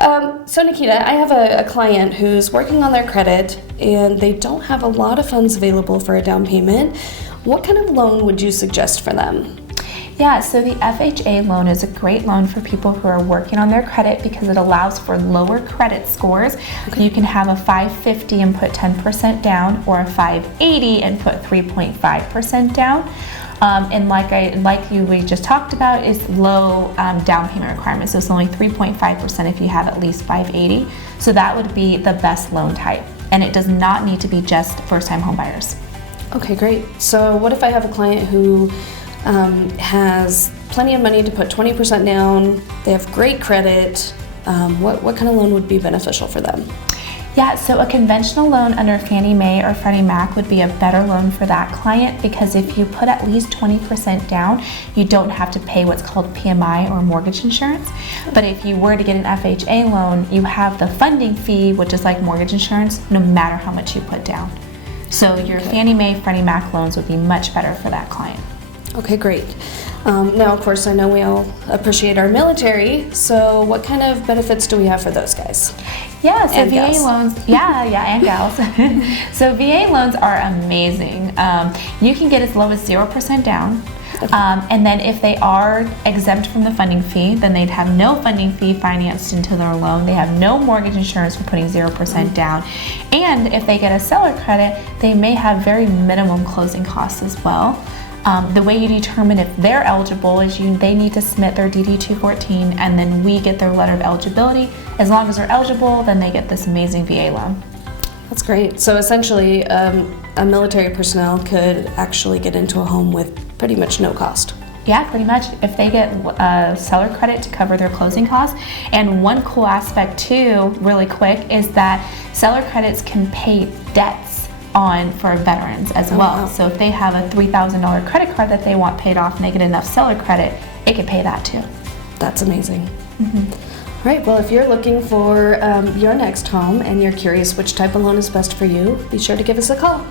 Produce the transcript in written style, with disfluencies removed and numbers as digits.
So Nikita, I have a client who's working on their credit and they don't have a lot of funds available for a down payment. What kind of loan would you suggest for them? Yeah, so the FHA loan is a great loan for people who are working on their credit because it allows for lower credit scores. Okay. You can have a 550 and put 10% down, or a 580 and put 3.5% down. And we just talked about, is low down payment requirements. So it's only 3.5% if you have at least 580. So that would be the best loan type. And it does not need to be just first-time home buyers. Okay, great. So what if I have a client who has plenty of money to put 20% down, they have great credit, what kind of loan would be beneficial for them? Yeah, so a conventional loan under Fannie Mae or Freddie Mac would be a better loan for that client, because if you put at least 20% down, you don't have to pay what's called PMI or mortgage insurance. But if you were to get an FHA loan, you have the funding fee, which is like mortgage insurance, no matter how much you put down. So your Fannie Mae, Freddie Mac loans would be much better for that client. Okay, great. Now, of course, I know we all appreciate our military, so what kind of benefits do we have for those guys? Yeah, so And VA gals. loans, and gals. So VA loans are amazing. You can get as low as 0% down. And then if they are exempt from the funding fee, then they'd have no funding fee financed into their loan. They have no mortgage insurance for putting 0% down. And if they get a seller credit, they may have very minimum closing costs as well. The way you determine if they're eligible is they need to submit their DD-214, and then we get their letter of eligibility. As long as they're eligible, then they get this amazing VA loan. That's great. So essentially, a military personnel could actually get into a home with pretty much no cost. Yeah, pretty much. If they get seller credit to cover their closing costs. And one cool aspect too, really quick, is that seller credits can pay debts for veterans as well. Wow. So if they have a $3,000 credit card that they want paid off and they get enough seller credit, it can pay that too. That's amazing. Mm-hmm. All right, well, if you're looking for your next home and you're curious which type of loan is best for you, be sure to give us a call.